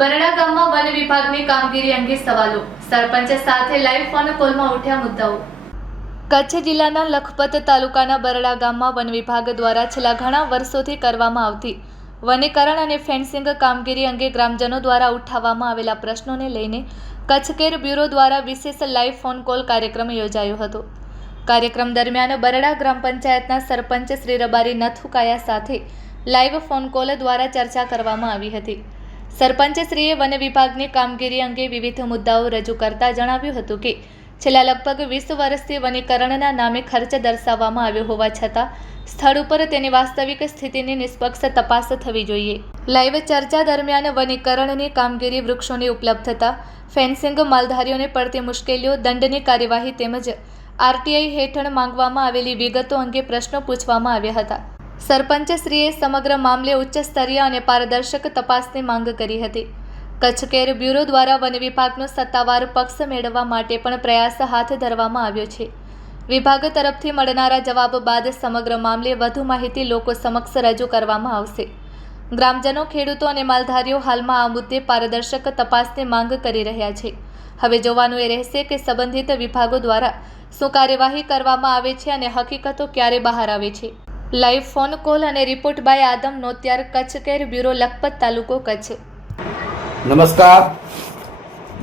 બરડા ગામમાં વન વિભાગની કામગીરી અંગે સવાલો, સરપંચ સાથે લાઈવ ફોન કોલમાં ઉઠ્યા મુદ્દાઓ। કચ્છ જિલ્લાના લખપત તાલુકાના બરડા ગામમાં વન વિભાગ દ્વારા છેલ્લા ઘણા વર્ષોથી કરવામાં આવતી વનીકરણ અને ફેન્સિંગ કામગીરી અંગે ગ્રામજનો દ્વારા ઉઠાવવામાં આવેલા પ્રશ્નોને લઈને કચ્છ કેર બ્યુરો દ્વારા વિશેષ લાઈવ ફોન કોલ કાર્યક્રમ યોજાયો હતો। કાર્યક્રમ દરમિયાન બરડા ગ્રામ પંચાયતના સરપંચ શ્રી રબારી નથુકાયા સાથે લાઈવ ફોન કોલ દ્વારા ચર્ચા કરવામાં આવી હતી। સરપંચશ્રીએ વન વિભાગની કામગીરી અંગે વિવિધ મુદ્દાઓ રજૂ કરતા જણાવ્યું હતું કે છેલ્લા લગભગ 20 વર્ષથી વનીકરણના નામે ખર્ચ દર્શાવવામાં આવ્યો હોવા છતાં સ્થળ ઉપર તેની વાસ્તવિક સ્થિતિની નિષ્પક્ષ તપાસ થવી જોઈએ। લાઈવ ચર્ચા દરમિયાન વનીકરણની કામગીરી, વૃક્ષોની ઉપલબ્ધતા, ફેન્સિંગ, માલધારીઓને પડતી મુશ્કેલીઓ, દંડની કાર્યવાહી તેમજ આરટીઆઈ હેઠળ માંગવામાં આવેલી વિગતો અંગે પ્રશ્નો પૂછવામાં આવ્યા હતા। સરપંચશ્રીએ સમગ્ર મામલે ઉચ્ચ સ્તરીય અને પારદર્શક તપાસની માંગ કરી હતી। કચ્છ કેર બ્યુરો દ્વારા વન વિભાગનો સત્તાવાર પક્ષ મેળવવા માટે પણ પ્રયાસ હાથ ધરવામાં આવ્યો છે। વિભાગ તરફથી મળનારા જવાબ બાદ સમગ્ર મામલે વધુ માહિતી લોકો સમક્ષ રજૂ કરવામાં આવશે। ગ્રામજનો, ખેડૂતો અને માલધારીઓ હાલમાં આ મુદ્દે પારદર્શક તપાસની માંગ કરી રહ્યા છે। હવે જોવાનું એ રહેશે કે સંબંધિત વિભાગો દ્વારા શું કાર્યવાહી કરવામાં આવે છે અને હકીકતો ક્યારે બહાર આવે છે। લાઈવ ફોન કોલ અને report by Adam Notiyar, Kutch care bureau, Lakhpat તાલુકો, કચ્છ। નમસ્કાર।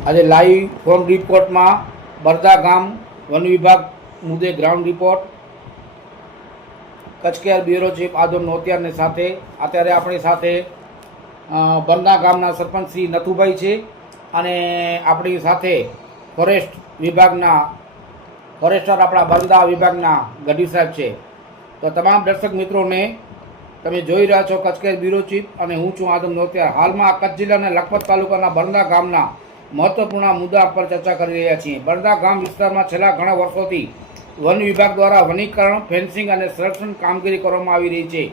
આજે લાઈવ ફોન રિપોર્ટમાં બરડા ગામ વન વિભાગ મુદ્દે ground report Kutch care bureau chief Adam નોતિયારની સાથે અત્યારે આપણી સાથે બરડા ગામના સરપંચ શ્રી નથુભાઈ છે અને આપણી સાથે ફોરેસ્ટ વિભાગના ફોરેસ્ટર આપણા બરડા વિભાગના ગઢવી સાહેબ છે। તો તમામ દર્શક મિત્રોને તમે જોઈ રહ્યા છો કચ્છ કેર બ્યુરો ચીફ અને હું છું આદમ નોતિયાર। હાલમાં કચ્છ જિલ્લાના લખપત તાલુકાના બરડા ગામના મહત્વપૂર્ણ મુદ્દા પર ચર્ચા કરી રહ્યા છીએ। બરડા ગામ વિસ્તારમાં છેલ્લા ઘણા વર્ષોથી વન વિભાગ દ્વારા વનીકરણ, ફેન્સિંગ અને સંરક્ષણ કામગીરી કરવામાં આવી રહી છે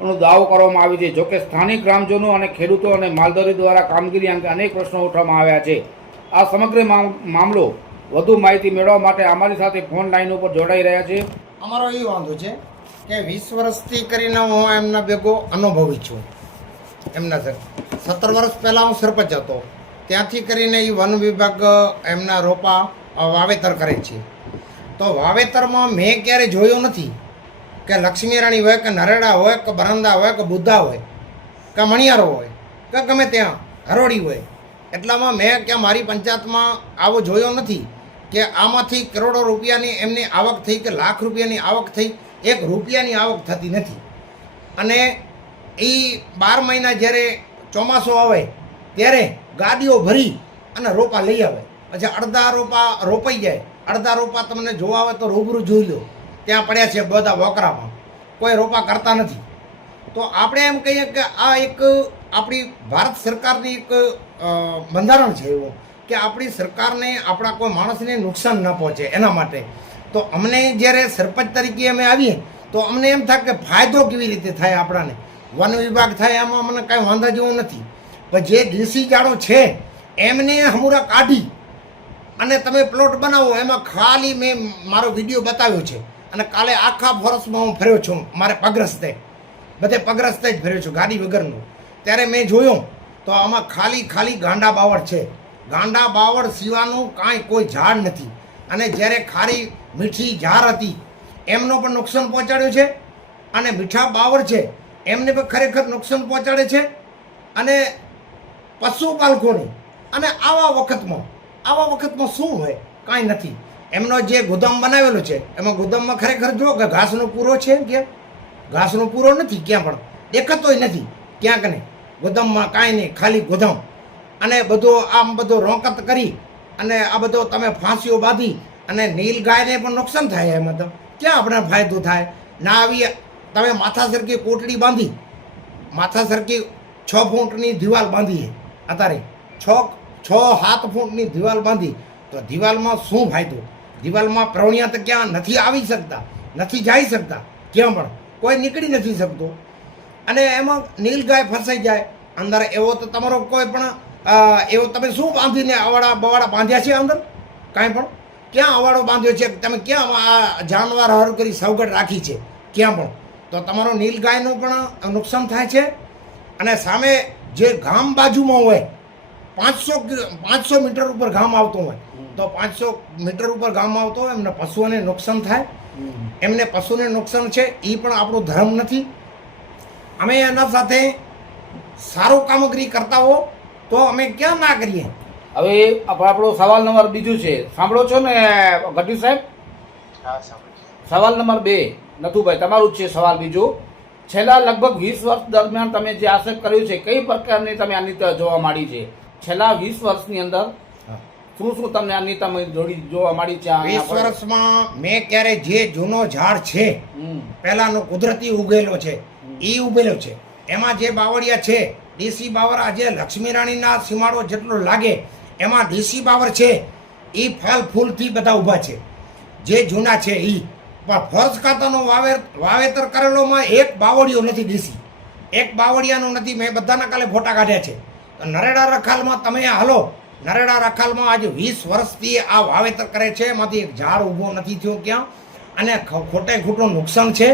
એનો દાવો કરવામાં આવ્યો છે। જોકે સ્થાનિક ગ્રામજનો અને ખેડૂતો અને માલધારી દ્વારા કામગીરી અંગે અનેક પ્રશ્નો ઉઠાવવામાં આવ્યા છે। આ સમગ્ર મામલો વધુ માહિતી મેળવવા માટે અમારી સાથે ફોન લાઈન ઉપર જોડાઈ રહ્યા છે। અમારો એ વાંધો છે કે 20 વર્ષથી કરીને હું એમના ભેગો અનુભવી છું। એમના 17 વર્ષ પહેલાં હું સરપંચ હતો, ત્યાંથી કરીને એ વન વિભાગ એમના રોપા વાવેતર કરે છે। તો વાવેતરમાં મેં ક્યારે જોયું નથી કે લક્ષ્મી રાણી હોય કે નરેડા હોય કે બરંદા હોય કે બુદ્ધા હોય કે મણિયારો હોય કે ગમે ત્યાં હરોડી હોય, એટલામાં મેં ક્યાં મારી પંચાયતમાં આવો જોયો નથી કે આમાંથી કરોડો રૂપિયાની એમની આવક થઈ કે લાખ રૂપિયાની આવક થઈ। 1 રૂપિયાની આવક થતી નથી। અને એ 12 મહિના જ્યારે ચોમાસું આવે ત્યારે ગાડીઓ ભરી અને રોપા લઈ આવે, પછી અડધા રોપા રોપાઈ જાય, અડધા રોપા તમને જોવા આવે તો રૂબરૂ જોઈ લો, ત્યાં પડ્યા છે બધા વોકરામાં, કોઈ રોપા કરતા નથી। તો આપણે એમ કહીએ કે આ એક આપણી ભારત સરકારની એક બંધારણ છે એવું કે આપણી સરકારને આપણા કોઈ માણસને નુકસાન ન પહોંચે એના માટે। તો અમને જ્યારે સરપંચ તરીકે અમે આવીએ તો અમને એમ થાય કે ફાયદો કેવી રીતે થાય આપણાને, વન વિભાગ થાય એમાં મને કાંઈ વાંધા જેવું નથી, પણ જે દેશી ઝાડો છે એમને હમુરા કાઢી અને તમે પ્લોટ બનાવો, એમાં ખાલી મેં મારો વિડીયો બતાવ્યો છે અને કાલે આખા ફોરેસ્ટમાં હું ફર્યો છું, મારે પગરસ્તે બધે પગરસ્તે જ ફર્યો છું ગાડી વગરનું। ત્યારે મેં જોયું તો આમાં ખાલી ગાંડા બાવળ છે, ગાંડા બાવળ સિવાયનું કાંઈ કોઈ ઝાડ નથી। અને જ્યારે ખારી મીઠી ઝાર હતી એમનો પણ નુકસાન પહોંચાડ્યું છે અને મીઠા બાવળ છે એમને પણ ખરેખર નુકસાન પહોંચાડે છે અને પશુપાલકોને। અને આવા વખતમાં શું હોય, કાંઈ નથી। એમનો જે ગોદામ બનાવેલો છે એમાં ગોદામમાં ખરેખર જો કે ઘાસનો પૂરો છે કે ઘાસનો પૂરો નથી, ક્યાં પણ દેખાતોય નથી ક્યાંક ને, ગોદામમાં કાંઈ નહીં, ખાલી ગોદામ। અને બધો રોકત કરી અને આ બધો તમે ફાંસીઓ બાંધી અને નીલ ગાયને પણ નુકસાન થાય, એમાં તો ક્યાં આપણે ફાયદો થાય ના। આવી તમે માથા સરખી કોટડી બાંધી, માથા સરખી 6 ફૂટની દિવાલ બાંધી, અત્યારે 6-7 ફૂટની દિવાલ બાંધી, તો દિવાલમાં શું ફાયદો? દિવાલમાં પ્રવણિયા તો ક્યાં નથી આવી શકતા, નથી જઈ શકતા, ક્યાં પણ કોઈ નીકળી નથી શકતો। અને એમાં નીલ ગાય ફસાઈ જાય અંદર, એવો તો તમારો કોઈ પણ એવો તમે શું બાંધીને અવાડા બવાડા બાંધ્યા છે અંદર? કાંઈ પણ ક્યાં અવાડો બાંધ્યો છે? તમે ક્યાં આ જાનવર હર કરી સવગડ રાખી છે? ક્યાં પણ? તો તમારો નીલ ગાયનું પણ નુકસાન થાય છે અને સામે જે ગામ બાજુમાં હોય 500 મીટર ઉપર ગામ આવતું હોય તો 500 મીટર ઉપર ગામ આવતો હોય એમને પશુઓને નુકસાન થાય, એમને પશુને નુકસાન છે એ પણ આપણો ધર્મ નથી. અમે એના સાથે સારું કામગીરી કરતા હો તો અમે ક્યાં ના કરીએ. હવે આપણો સવાલ નંબર બીજું છે, સાંભળો છો ને ગઢવી સાહેબ? સવાલ નંબર 2 નથુભાઈ તમારું જ છે. સવાલ બીજો, છેલ્લા લગભગ 20 વર્ષ દરમિયાન તમે જે આક્ષેપ કર્યું છે કઈ પ્રકારની તમે અનિતા જોવા મળી છે? છેલ્લા 20 વર્ષની અંદર શું તમને અનિતા જોવા મળી છે? 20 વર્ષમાં મેં ક્યારે જે જૂનો ઝાડ છે પહેલાનો કુદરતી ઉગેલો છે એ ઉગેલો છે, એમાં જે બાવળિયા છે દેશી બાવર આજે લક્ષ્મી રાણીના સીમાડો જેટલો લાગે એમાં દેશી બાવર છે એ ફળ ફૂલથી બધા ઊભા છે જે જૂના છે એ. પણ ફોરેસ્ટ ખાતાનો વાવેતર કરેલોમાં એક બાવળિયો નથી દેશી, એક બાવળિયાનો નથી. મેં બધાના કાલે ફોટા કાઢ્યા છે. તો નરેડા રખાલમાં તમે હાલો, નરેડા રખાલમાં આજે 20 વર્ષથી આ વાવેતર કરે છે, એમાંથી એક ઝાડ ઊભો નથી થયો ક્યાં. અને ખોટે ખોટું નુકસાન છે,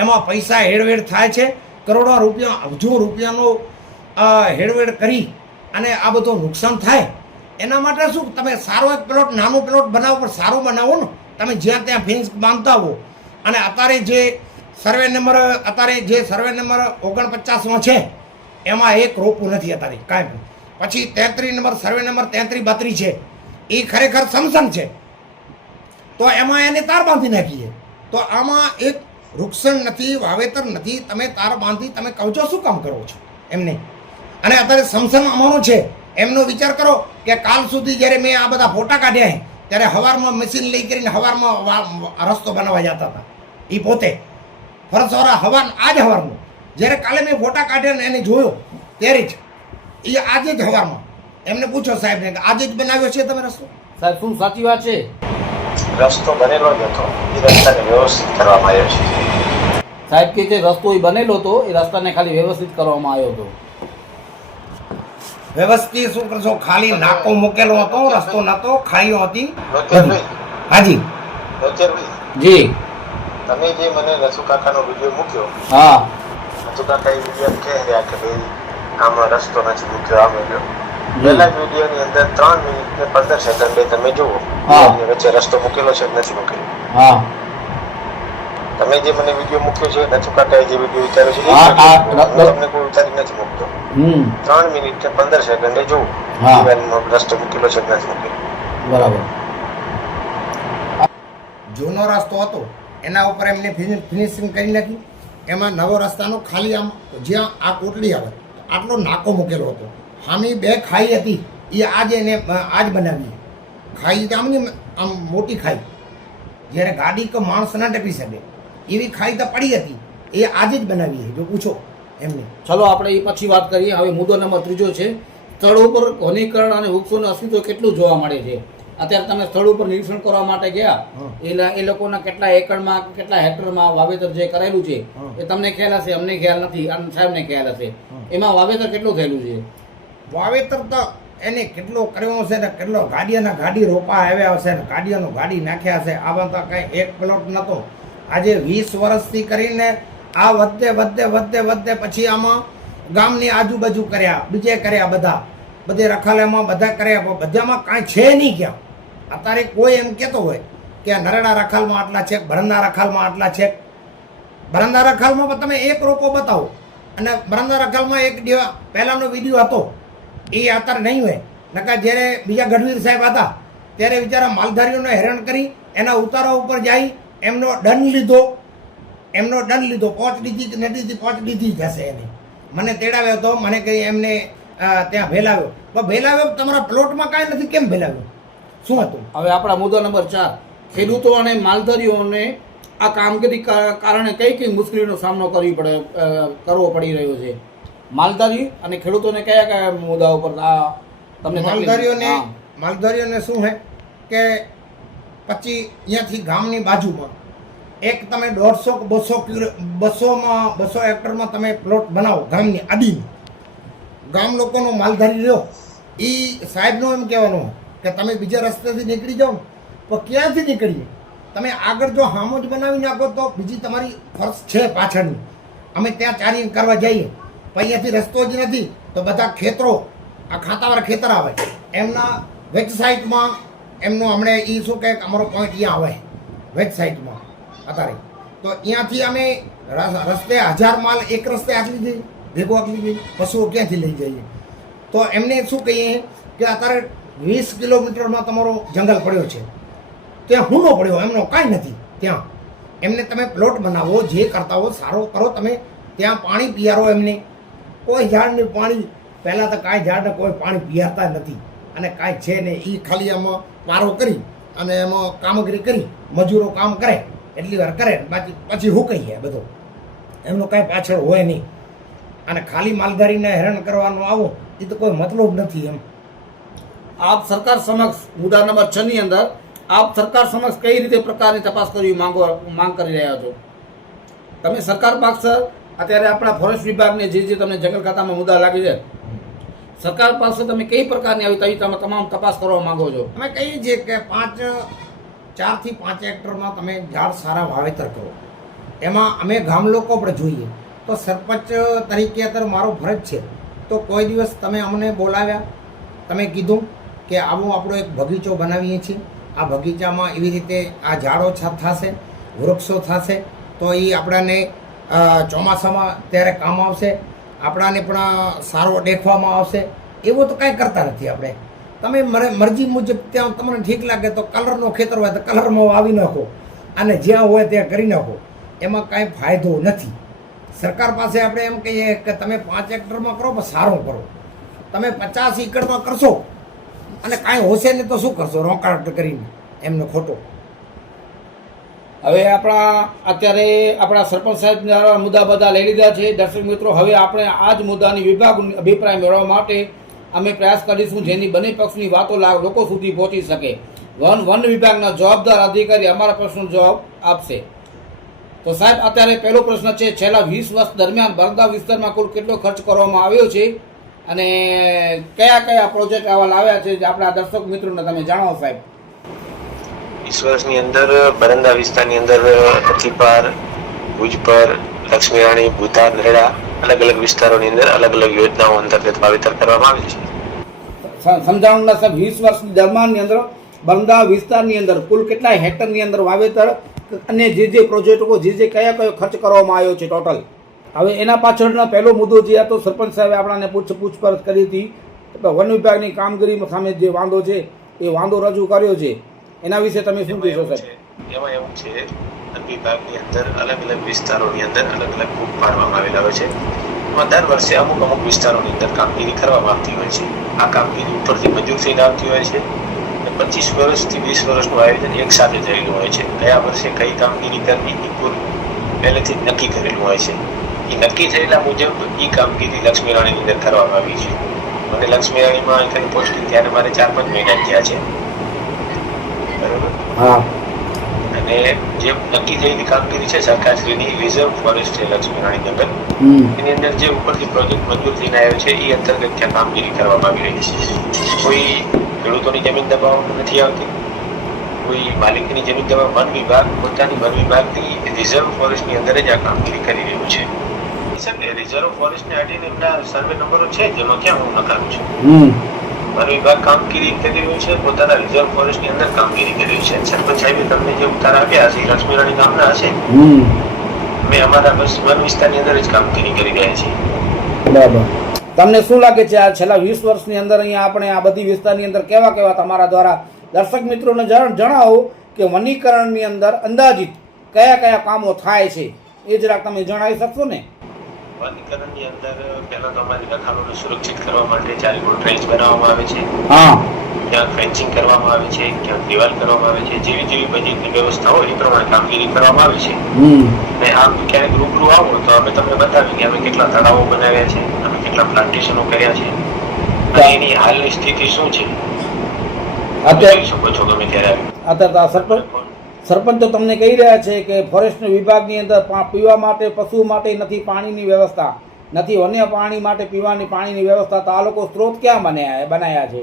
એમાં પૈસા હેડવેડ થાય છે, કરોડો રૂપિયા અબજો રૂપિયાનો હેડવેડ કરી અને આ બધું નુકસાન થાય. એના માટે શું તમે સારો એક પ્લોટ, નાનો પ્લોટ બનાવો પણ સારું બનાવો ને. તમે જ્યાં ત્યાં ફેન્સ બાંધતા હો. અને અત્યારે જે સર્વે નંબર 49માં છે એમાં એક રોપું નથી અત્યારે કાંઈ. પછી 33 નંબર સર્વે નંબર 33-32 છે એ ખરેખર સમસન છે, તો એમાં એને તાર બાંધી નાખીએ. તો આમાં એક વૃક્ષણ નથી, વાવેતર નથી, તમે તાર બાંધી તમે કવચો શું કામ કરો છો એમને? અને અત્યારે સમસન અમારું છે એમનો વિચાર કરો કે કાલ સુધી જ્યારે મેં આ બધા ફોટા કાઢ્યા ત્યારે હવારમાં મશીન લઈ કરીને હવારમાં રસ્તો બનાવવા જતા હતા એ પોતે ફરસવાળા આજ હવારમાં. જ્યારે કાલે મેં ફોટા કાઢ્યા ને એને જોયો ત્યારે જ એ આજે જ હવારમાં એમને પૂછો સાહેબને કે આજે જ બનાવ્યો છે તમે રસ્તો? સાહેબ શું સાચી વાત છે? રસ્તો બનેલો જ હતો, એ રસ્તાને વ્યવસ્થિત કરવામાં આવ્યો છે. સાહેબ કે જે રસ્તો એ બનેલો હતો એ રસ્તાને ખાલી વ્યવસ્થિત કરવામાં આવ્યો હતો. વ્યવસ્થિત શું કરશો? ખાલી નાકો મૂકેલો હતો, રસ્તો નતો, ખાઈઓ હતી. નોતિયારભાઈ, હાજી નોતિયારભાઈ, જી તમે જે મને નસુ કાકાનો વિડીયો મૂક્યો, હા નસુ કાકા એ વિડીયો કહે રહ્યા કે ભાઈ આમાં રસ્તો નથી મૂક્યો, આમ ગયો. પહેલા વિડીયોની અંદર 3 મિનિટ ને 15 સેકન્ડે તમે જુઓ હા. એની વચ્ચે રસ્તો મૂકેલો છે કે નથી મૂકેલો. હા તમે જે મને વિડીયો મૂક્યો છે, નસુ કાકાએ જે વિડીયો ઉતાર્યો છે, હા, હા. હું તમને કોઈ ઉતારી નથી મૂકતો. 3 મિનિટ ને 15 સેકન્ડે જુઓ હા. મોબાઈલમાં રસ્તો મૂકેલો છે કે નથી મૂકેલો. બરાબર. જૂનો રસ્તો હતો એના ઉપર એમને ફિનિશિંગ કરી નાખી. એમાં નવો રસ્તાનો ખાલી આમ જ્યાં આ કોટલી આવે આટલો નાકો મૂકેલો હતો. હામી 2 ખાઈ હતી એ આજે એને આજ બનાવી. ખાઈ તો આમ મોટી ખાઈ, જ્યારે ગાડી કે માણસ ના ટપી શકે એવી ખાઈ તો પડી હતી, એ આજે જ બનાવી છે જો પૂછો એમને. ચલો આપણે એ પછી વાત કરીએ. હવે મુદ્દો નંબર 3 છે, સ્થળ ઉપર વનીકરણ અને વૃક્ષોનું અસ્તિત્વ કેટલું જોવા મળે છે? અત્યારે તમે સ્થળ ઉપર નિરીક્ષણ કરવા માટે ગયા, એ લોકોના કેટલા એકડમાં કેટલા હેક્ટરમાં વાવેતર જે કરેલું છે એ તમને ખ્યાલ હશે, અમને ખ્યાલ નથી, અને સાહેબને ખ્યાલ હશે. એમાં વાવેતર કેટલું થયેલું છે? વાવેતર તો એને કેટલો કર્યો હશે ને કેટલો ગાડી રોપા આવ્યા હશે ને ગાડી નાખ્યા હશે. આવા તો કાંઈ એક પ્લોટ નહોતો. આજે 20 વર્ષથી કરીને આ વધે પછી આમાં ગામની આજુબાજુ કર્યા, બીજે કર્યા, બધે રખાલેમાં બધા કર્યા, પણ બધામાં કાંઈ છે નહીં. ક્યાં અત્યારે કોઈ એમ કહેતો હોય કે નરેડા રખાલમાં આટલા છે, બરંદા રખાલમાં આટલા છે. બરંદા રખાલમાં તમે એક રોપો બતાવો, અને બરંદા રખાલમાં એક પહેલાનો વિડીયો હતો એ અત્યારે નહીં હોય. નકા જ્યારે બીજા ગઢવીર સાહેબ હતા ત્યારે બિચારા માલધારીઓને હેરાન કરી એના ઉતારા ઉપર જાય, એમનો દંડ લીધો 5 ડીથી કે નદીથી 5 ડીથી જશે એને. મને તેડાવ્યો હતો, મને કહી એમને ત્યાં ભેલાવ્યો. તો ભેલાવ્યો તમારા પ્લોટમાં કાંઈ નથી, કેમ ભેલાવ્યો? શું હતું? હવે આપણા મુદ્દા નંબર 4, ખેડૂતો અને માલધારીઓને આ કામગીરી કારણે કઈ મુશ્કેલીનો સામનો કરવો પડી રહ્યો છે? માલધારી અને ખેડૂતોને કયા મુદ્દાઓ પર આ તમને માલધારીઓને શું છે કે પછી અહીંયાથી ગામની બાજુમાં એક તમે 150-200 હેક્ટરમાં તમે પ્લોટ બનાવો ગામની આદિની, ગામ લોકોનો માલધારી રહ્યો એ સાહેબનો એમ કહેવાનું કે તમે બીજા રસ્તેથી નીકળી જાઓ ને, તો ક્યાંથી નીકળીએ? તમે આગળ જો હામો જ બનાવી નાખો તો બીજી તમારી ફરજ છે પાછળની. અમે ત્યાં ચારી કરવા જઈએ પણ અહીંયાથી રસ્તો જ નથી, તો બધા ખેતરો આ ખાતાવાર ખેતર આવે એમના વેબસાઇટમાં એમનું હમણે એ શું કહે કે અમારો પોઈન્ટ અહીંયા આવે વેબસાઇટમાં અત્યારે તો અહીંયાથી અમે રસ્તે 1000 માલ એક રસ્તે આટલી જઈએ ભેગો આટલી જઈએ પશુઓ ક્યાંથી લઈ જઈએ તો એમને શું કહીએ કે અત્યારે 20 કિલોમીટરમાં તમારો જંગલ પડ્યો છે ત્યાં હુંનો પડ્યો એમનો કાંઈ નથી ત્યાં એમને તમે પ્લોટ બનાવો જે કરતા હો સારો કરો તમે ત્યાં પાણી પીયારો એમને કોઈ ઝાડને પાણી પહેલાં તો કાંઈ ઝાડને કોઈ પાણી પીયાતા નથી અને કાંઈ છે ને એ ખાલી આમાં પારો કરી અને એમાં કામગીરી કરી મજૂરો કામ કરે એટલી વાર કરે બાકી પછી હુકાઈ જાય બધો એમનો કાંઈ પાછળ હોય નહીં અને ખાલી માલધારીને હેરાન કરવાનો આવો એ તો કોઈ મતલબ નથી એમ આપ સરકાર સમક્ષ મુદ્દા નંબર 6 ની અંદર આપ સરકાર સમક્ષ કઈ રીતે પ્રકારની તપાસ કરવી માંગ કરી રહ્યા છો? તમે સરકાર પાસે અત્યારે આપણા ફોરેસ્ટ વિભાગને જે તમને જંગલ ખાતામાં મુદ્દા લાગી છે સરકાર પાસે તમે કઈ પ્રકારની આવી તમે તમામ તપાસ કરવા માંગો છો? અમે કહીએ છીએ કે 4 થી 5 હેક્ટરમાં તમે ઝાડ સારા વાવેતર કરો એમાં અમે ગામ લોકો પણ જોઈએ તો સરપંચ તરીકે અત્યારે મારો ફરજ છે તો કોઈ દિવસ તમે અમને બોલાવ્યા તમે કીધું કે આવો આપણો એક બગીચો બનાવીએ છીએ આ બગીચામાં એવી રીતે આ ઝાડો થશે વૃક્ષો થશે તો એ આપણાને ચોમાસામાં ત્યારે કામ આવશે આપણાને પણ સારો દેખવામાં આવશે એવું તો કાંઈ કરતા નથી આપણે તમે મરજી મુજબ ત્યાં તમને ઠીક લાગે તો કલરનો ખેતર હોય તો કલરમાં વાવી નાખો અને જ્યાં હોય ત્યાં કરી નાખો એમાં કાંઈ ફાયદો નથી સરકાર પાસે આપણે એમ કહીએ કે તમે 5 હેક્ટરમાં કરો પણ સારું કરો તમે 50 એકડમાં કરશો અને કાંઈ હોશે ને તો શું કરશો રોકાણ કરીને એમને ખોટો હવે અત્યારે આપણા સરપંચ સાહેબ મુદ્દા બધા લઈ લીધા છે. દર્શક મિત્રો, હવે આપણે આ જ મુદ્દાની વિભાગનો અભિપ્રાય મેળવવા માટે અમે પ્રયાસ કરીશું જેની બંને પક્ષની વાતો લોકો સુધી પહોંચી શકે. વન વિભાગના જવાબદાર અધિકારી અમારા પ્રશ્નનો જવાબ આપશે. તો સાહેબ, અત્યારે પહેલો પ્રશ્ન છે, છેલ્લા 20 વર્ષ દરમિયાન બરદા વિસ્તારમાં કુલ કેટલો ખર્ચ કરવામાં આવ્યો છે અને કયા કયા પ્રોજેક્ટ આવા લાવ્યા છે જે આપણા દર્શક મિત્રોને તમે જણાવો સાહેબ. 20 વર્ષની અંદર બરંદા વિસ્તારની અંદર અતિપાર, ભુજપર, લક્ષ્મીરાણી, ભૂતાન, રેડા અલગ અલગ વિસ્તારોની અંદર અલગ અલગ યોજનાઓ અંતર્ગત વાવેતર કરવામાં આવે છે. સમજાવવાના સાહેબ, 20 વર્ષની દરમિયાનની અંદર બરંદા વિસ્તારની અંદર કુલ કેટલા હેક્ટરની અંદર વાવેતર અને જે પ્રોજેક્ટો જે કયા કયો ખર્ચ કરવામાં આવ્યો છે ટોટલ. હવે એના પાછળનો પહેલો મુદ્દો જે હતો સરપંચ સાહેબે આપણાને પૂછપરછ કરી હતી વન વિભાગની કામગીરી સામે જે વાંધો છે એ વાંધો રજૂ કર્યો છે એના વિશે તમે શું કહેશો સાહેબ? એમાં એવું છે, વન વિભાગની અંદર અલગ અલગ વિસ્તારોની અંદર અલગ અલગ ગ્રુપ પાડવામાં આવેલા હોય છે. એમાં દર વર્ષે અમુક વિસ્તારોની અંદર કામગીરી કરવામાં આવતી હોય છે. આ કામગીરી ઉપરથી મંજૂર થઈને આવતી હોય છે. 25 વર્ષથી 20 વર્ષનું આયોજન એક સાથે થયેલું હોય છે. ગયા વર્ષે કઈ કામગીરી કરવી એ પૂર્વ પહેલેથી જ નક્કી કરેલું હોય છે. એ નક્કી થયેલા મુજબ એ કામગીરી લક્ષ્મીરાણીની અંદર કરવામાં આવી છે. મને લક્ષ્મીરાણીમાં કઈ પોસ્ટિંગ ત્યારે મારે 4-5 મહિના થયા છે, બરોબર. હા. અને જે નક્કી થયેલી કામગીરી છે સરકારશ્રીની રિઝર્વ ફોરેસ્ટ છે લક્ષ્મીરાણી જંગલ, એની અંદર જે ઉપરથી પ્રોજેક્ટ મંજૂર થઈને આવ્યો છે એ અંતર્ગત ત્યાં કામગીરી કરવામાં આવી રહી છે. કોઈ ખેડૂતોની જમીન દબાવવામાં નથી આવતી, કોઈ માલિકીની જમીન દબાવ વન વિભાગ પોતાની વન વિભાગની રિઝર્વ ફોરેસ્ટની અંદર જ આ કામગીરી કરી રહ્યું છે. રિઝર્વ ફોરેસ્ટને અડીને એમના સર્વે નંબરો છે જેમાં ક્યાં હું નકારું છું. વન વિભાગ કામગીરી કરી રહ્યું છે, પોતાના રિઝર્વ ફોરેસ્ટની અંદર કામગીરી કરી રહ્યું છે. સરપંચ સાહેબે તમને જે ઉતાર આપ્યા છે લક્ષ્મીરાણી ગામના હશે, અમે અમારા વન વિસ્તારની અંદર જ કામગીરી કરી રહ્યા છીએ. બરાબર. તમને શું લાગે છે આ છેલ્લા 20 વર્ષની અંદર અહીંયા આપણે આ બધી વિસ્તારની અંદર કેવા તમારા દ્વારા દર્શક મિત્રોને જણાવો કે વનીકરણની અંદર અંદાજિત કયા કામો થાય છે એ જરાક તમે જણાવી શકશો ને? વનીકરણની અંદર પહેલા તો અમારી રખાલોને સુરક્ષિત કરવા માટે ચારીકોર ટ્રેન્ચ બનાવવામાં આવે છે. હા. ક્યાંક ફેન્સિંગ કરવામાં આવે છે, ક્યાંક દિવાલ કરવામાં આવે છે. જેવી બધી વ્યવસ્થા હોય એ પ્રમાણે કામગીરી કરવામાં આવે છે. અને આમ ક્યારેક રૂબરૂ આવો તો અમે તમને બતાવીએ કે અમે કેટલા તળાવો બનાવ્યા છે, અમે કેટલા પ્લાન્ટેશનો કર્યા છે અને એની હાલની સ્થિતિ શું છે જોઈ શકો છો ગમે ત્યારે. અત્યારે સરપંચ તો તમને કહી રહ્યા છે કે ફોરેસ્ટ વિભાગની અંદર પીવા માટે પશુઓ માટે નથી પાણીની વ્યવસ્થા, નથી વન્ય પ્રાણી માટે પીવાની પાણીની વ્યવસ્થા, તો આ લોકો સ્ત્રોત ક્યાં બનાવ્યા છે?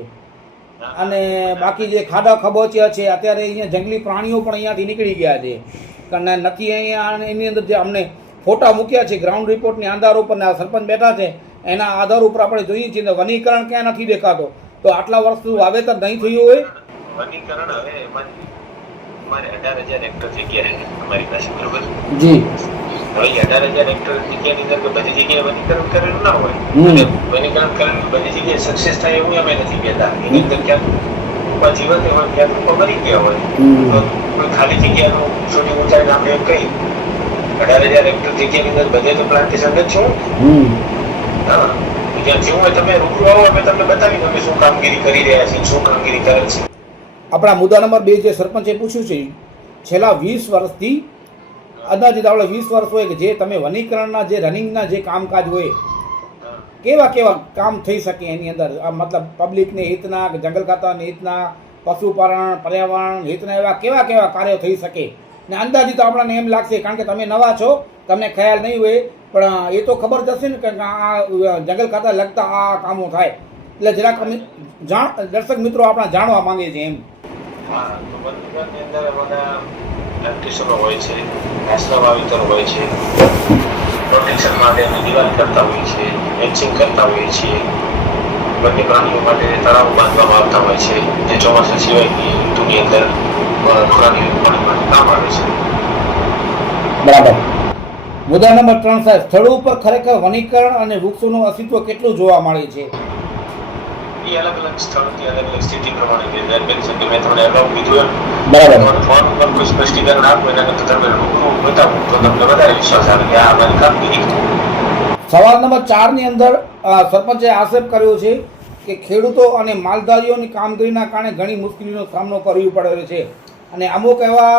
અને બાકી જે ખાડા ખબોચિયા છે અત્યારે અહીંયા જંગલી પ્રાણીઓ પણ અહીંયાથી નીકળી ગયા છે કારણ નથી અહીંયા. એની અંદર જે અમને ફોટા મૂક્યા છે ગ્રાઉન્ડ રિપોર્ટની આધાર ઉપર સરપંચ બેઠા છે એના આધાર ઉપર આપણે જોઈએ છીએ ને વનીકરણ ક્યાં નથી દેખાતો. તો આટલા વર્ષનું વાવેતર નહીં થયું હોય. વનીકરણ હવે અમારે 18,000 હેક્ટર જગ્યા છે અમારી પાસે, બરોબર? જી. હવે 18,000 હેક્ટર જગ્યાની અંદર બધી જગ્યાએ વનીકરણ કરેલું ના હોય. વનીકરણ કરેલું બધી જગ્યાએ સક્સેસ થાય એવું અમે નથી કહેતા. એની અંદર ક્યાંક જીવન હોય, ક્યાંક મરી ગયા હોય, તો કોઈ ખાલી જગ્યાનું છોટી ઊંચાઈ આપણે એમ કહી 18,000 હેક્ટર જગ્યાની અંદર બધે તો પ્લાન્ટેશન જ છું. હા, જ્યાં જેવું હોય તમે રૂબરૂ આવો, અમે તમને બતાવીને અમે શું કામગીરી કરી રહ્યા છીએ, શું કામગીરી કરે છે. આપણા મુદ્દા નંબર 2 જે સરપંચે પૂછ્યું છે, છેલ્લા 20 વર્ષથી અંદાજિત આપણે 20 વર્ષ હોય કે જે તમે વનીકરણના જે રનિંગના જે કામકાજ હોય કેવા કેવા કામ થઈ શકે એની અંદર, મતલબ પબ્લિકને હિતના કે જંગલ ખાતાને હિતના, પશુપાલન પર્યાવરણ હિતના, એવા કેવા કેવા કાર્યો થઈ શકે ને અંદાજિત આપણને એમ લાગશે, કારણ કે તમે નવા છો, તમને ખ્યાલ નહીં હોય, પણ એ તો ખબર જ હશે ને કે આ જંગલ ખાતા લગતા આ કામો થાય, એટલે જરાક અમે દર્શક મિત્રો આપણા જાણવા માંગે છે એમ. હા, તો વનવિભાગની અંદર અમારા પ્લાન્ટેશનો હોય છે, ઘાસના વાવેતર હોય છે, પ્રોટેક્શન માટે અમે દિવાલ કરતા હોઈએ છીએ, મેચિંગ કરતા હોઈએ છીએ, વન્ય પ્રાણીઓ માટે તળાવ બાંધવામાં આવતા હોય છે, જે ચોમાસા સિવાયની ઋતુની અંદર પ્રાણીઓ પાણી માટે કામ આવે છે. બરાબર. મુદ્દા નંબર 3 સાહેબ, સ્થળો ઉપર ખરેખર વનીકરણ અને વૃક્ષોનું અસ્તિત્વ કેટલું જોવા મળે છે? એ અલગ અલગ સ્થળોથી અલગ અલગ સ્થિતિ પ્રમાણે મેં તમને અગાઉ કીધું એમ. બરાબર. ફોન ઉપર કોઈ સ્પષ્ટીકરણ આપો એના કરતા તમે રૂબરૂ બતાવો તો તમને વધારે વિશ્વાસ આવે કે આ અમારી કામગીરી. સવાલ નંબર 4 ની અંદર સરપંચે આક્ષેપ કર્યો છે કે ખેડૂતો અને માલધારીઓની કામગીરીના કારણે ઘણી મુશ્કેલીનો સામનો કરવો પડે છે, અને અમુક એવા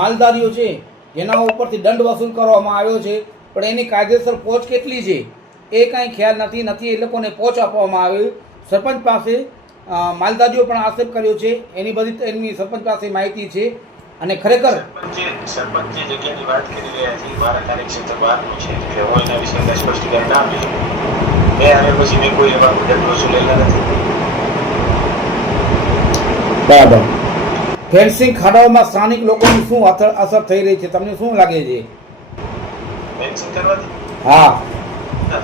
માલધારીઓ છે જેના ઉપરથી દંડ વસૂલ કરવામાં આવ્યો છે, પણ એની કાયદેસર પહોંચ કેટલી છે એ કાંઈ ખ્યાલ નથી એ લોકોને પહોંચ આપવામાં આવ્યું. સરપંચ પાસે માલધારીઓ પણ આક્ષેપ કર્યો છે, એની બધી એમની સરપંચ પાસે માહિતી છે, અને ખરેખર સરપંચ જે જગ્યાની વાત કરી રહ્યા છે મારા કાર્યક્ષેત્ર બહારનું છે, એટલે હું એના વિશે કંઈ સ્પષ્ટીકરણ ના આપી. મેં હવે પછી મેં કોઈ એવા દંડ વસૂલેલા નથી. બરાબર. ફેન્સિંગ ખાડાઓમાં સ્થાનિક લોકોની શું અસર થઈ રહી છે, તમને શું લાગે છે? ફેન્સિંગ કરવાથી? હા,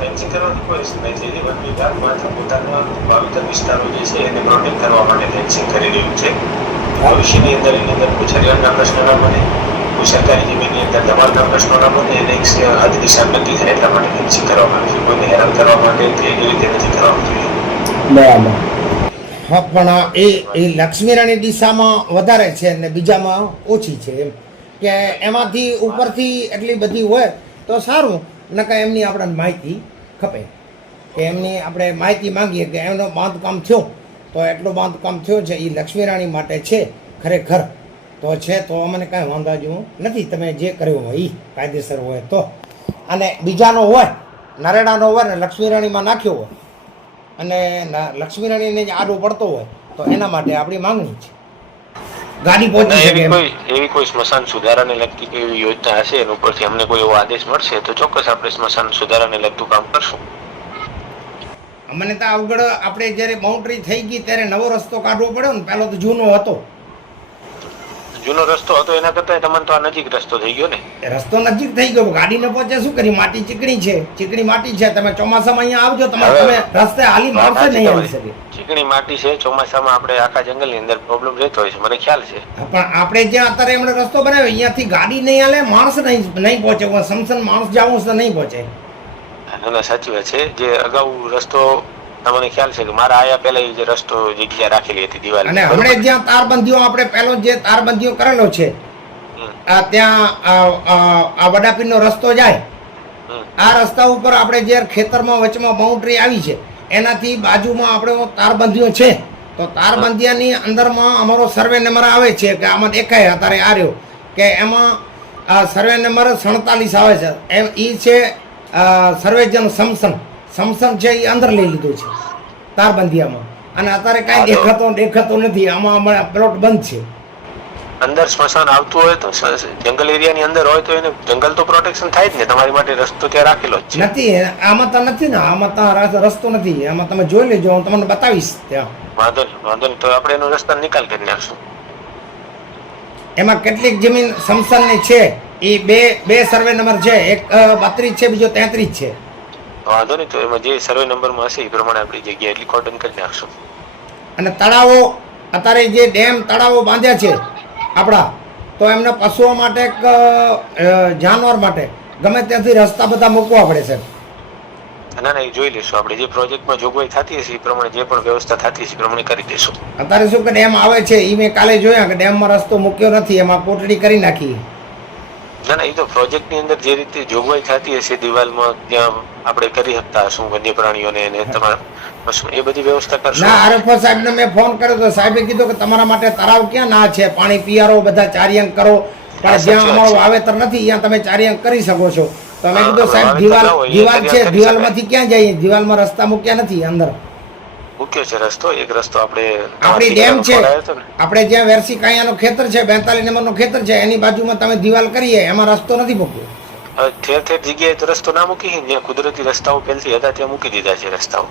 ફેન્સિંગ કરવાથી કોઈ અસર નહીં છે. જે વન વિભાગ માત્ર પોતાના વાવેતર વિસ્તારો જે છે એને પ્રોટેક્ટ કરવા માટે ફેન્સિંગ કરી રહ્યું છે. ભવિષ્યની અંદર એની અંદર કોઈ છરિયાળના પ્રશ્નો ના બને, કોઈ સરકારી જમીનની અંદર દબાણના પ્રશ્નો ના બને, એને એક હદ દિશા નક્કી થાય એટલા માટે ફેન્સિંગ કરવામાં આવે છે. કોઈને હેરાન કરવા માટે કે એવી રીતે નથી કરવાનું જોઈએ. બરાબર. હા, પણ એ લક્ષ્મીરાણી દિશામાં વધારે છે અને બીજામાં ઓછી છે, એમ કે એમાંથી ઉપરથી એટલી બધી હોય તો સારું, નકા એમની આપણને માહિતી ખપે, કે એમની આપણે માહિતી માંગીએ કે એમનો બાંધકામ થયો તો એટલું બાંધકામ થયું છે, એ લક્ષ્મીરાણી માટે છે ખરેખર તો છે, તો અમને કાંઈ વાંધા જેવું નથી. તમે જે કર્યું હોય એ કાયદેસર હોય તો, અને બીજાનો હોય નરેડાનો હોય ને લક્ષ્મીરાણીમાં નાખ્યો હોય અને લક્ષ્મીરાણીને જ આડો પડતો હોય તો એના માટે આપણી માંગણી છે. ગાડી પહોંચી શકે એવી કોઈ સ્મશાન સુધારાને લગતી કોઈ એવી યોજના હશે એના ઉપરથી અમને કોઈ એવો આદેશ મળશે તો ચોક્કસ આપણે સ્મશાન સુધારાને લગતું કામ કરશું. અમને તો આગળ આપણે જ્યારે બાઉન્ડ્રી થઈ ગઈ ત્યારે નવો રસ્તો કાઢવો પડ્યો ને, પહેલો તો જૂનો હતો. જૂનો રસ્તો હતો એના કરતા તમને તો આ નજીક રસ્તો થઈ ગયો ને. રસ્તો નજીક થઈ ગયો, ગાડી ન પહોંચે શું કરી, માટી ચીકણી માટી છે. તમે ચોમાસામાં અહીંયા આવજો, તમે રસ્તે હાલી માણસે નહીં આવી શકે. ચીકણી માટી છે, ચોમાસામાં આપણે આખા જંગલની અંદર પ્રોબ્લેમ રહેતો હોય છે, મને ખ્યાલ છે. પણ આપણે જ્યાં અત્યારે એમણે રસ્તો બનાવ્યો અહીંયાથી ગાડી નહીં હાલે, માણસ નહીં પહોંચે, સમસન માણસ જવું તો નહીં પહોંચે. ના, સાચી વાત છે. જે અગાઉ રસ્તો તમને ખ્યાલ છે કે મારા આયા પહેલા જે રસ્તો જગ્યા રાખેલી હતી દિવાલ, અને હમણે જ્યાં તારબંધીઓ આપણે પહેલો જે તારબંધીઓ કરેલો છે ત્યાં આ વડાપીનો રસ્તો જાય, આ રસ્તા ઉપર આપણે જે ખેતરમાં વચમાં બાઉન્ડ્રી આવી છે એનાથી બાજુમાં આપણે તારબંધીઓ છે, તો તારબંધીયાની અંદરમાં અમારો સર્વે નંબર આવે છે કે આમાં દેખાય અત્યારે આ રહ્યો કે એમાં સર્વે નંબર 47 આવે છે, એમ એ છે સર્વેજન સમસન છે, એ અંદર લઈ લીધું છે તારબંધીયામાં, અને અત્યારે કાંઈ દેખાતો નથી. આમાં હમણાં પ્લોટ બંધ છે. અંદર સ્મશાન આવતું હોય તો જંગલ એરિયાની અંદર હોય તો એને જંગલ તો પ્રોટેક્શન થાય જ ને, તમારી માટે રસ્તો ત્યાં રાખેલો જ છે. નથી, આમાં તો નથી ને, આમાં તો રસ્તો નથી, આમાં તમે જોઈ લેજો, હું તમને બતાવીશ ત્યાં. વાંધો નહીં, તો આપણે એનો રસ્તા નિકાલ કરી નાખશું. એમાં કેટલીક જમીન સમસનની છે, એ બે સર્વે નંબર છે, એક 32 છે, બીજો 33 છે. વાંધો નહીં, તો એમાં જે સર્વે નંબરમાં હશે એ પ્રમાણે આપણી જગ્યા એટલી કોર્ડન કરી નાખશું. અને તળાવો અત્યારે જે ડેમ તળાવો બાંધ્યા છે આપણા, તો એમને પશુઓ માટે જાનવર માટે ગમે ત્યાંથી રસ્તા બધા મૂકવા પડે છે. ના ના, એ જોઈ લઈશું આપણે. જે પ્રોજેક્ટમાં જોગવાઈ થતી હશે એ પ્રમાણે જે પણ વ્યવસ્થા થતી હશે એ પ્રમાણે કરી દઈશું. અત્યારે શું કે ડેમ આવે છે એ મેં કાલે જોયા કે ડેમમાં રસ્તો મૂક્યો નથી, એમાં કોટડી કરી નાખી. ના ના, એ તો પ્રોજેક્ટની અંદર જે રીતે જોગવાઈ થતી હશે દિવાલમાં ત્યાં આપણે કરી શકતા હશું વન્ય પ્રાણીઓને અને તમારા પશુ, એ બધી વ્યવસ્થા કરશું. ના, આરએફઓ સાહેબને મેં ફોન કર્યો તો સાહેબે કીધું કે તમારા માટે તળાવ ક્યાં ના છે, પાણી પિયારો બધા ચારિયંગ કરો, પણ જ્યાં અમારું વાવેતર નથી ત્યાં તમે ચારિયંગ કરી શકો છો. તો મેં કીધું સાહેબ દિવાલ છે, દિવાલમાંથી ક્યાં જઈએ, દિવાલમાં રસ્તા મૂક્યા નથી. અંદર મૂક્યો છે રસ્તો, એક રસ્તો આપણે આપણી ડેમ છે, આપણે જ્યાં વેરસી કાયાનું ખેતર છે 42 નંબરનું ખેતર છે એની બાજુમાં તમે દિવાલ કરીએ, એમાં રસ્તો નથી મૂક્યો. ઠેર ઠેર જગ્યાએ તો રસ્તો ના મૂકી, જ્યાં કુદરતી રસ્તાઓ પહેલથી હતા ત્યાં મૂકી દીધા છે રસ્તાઓ.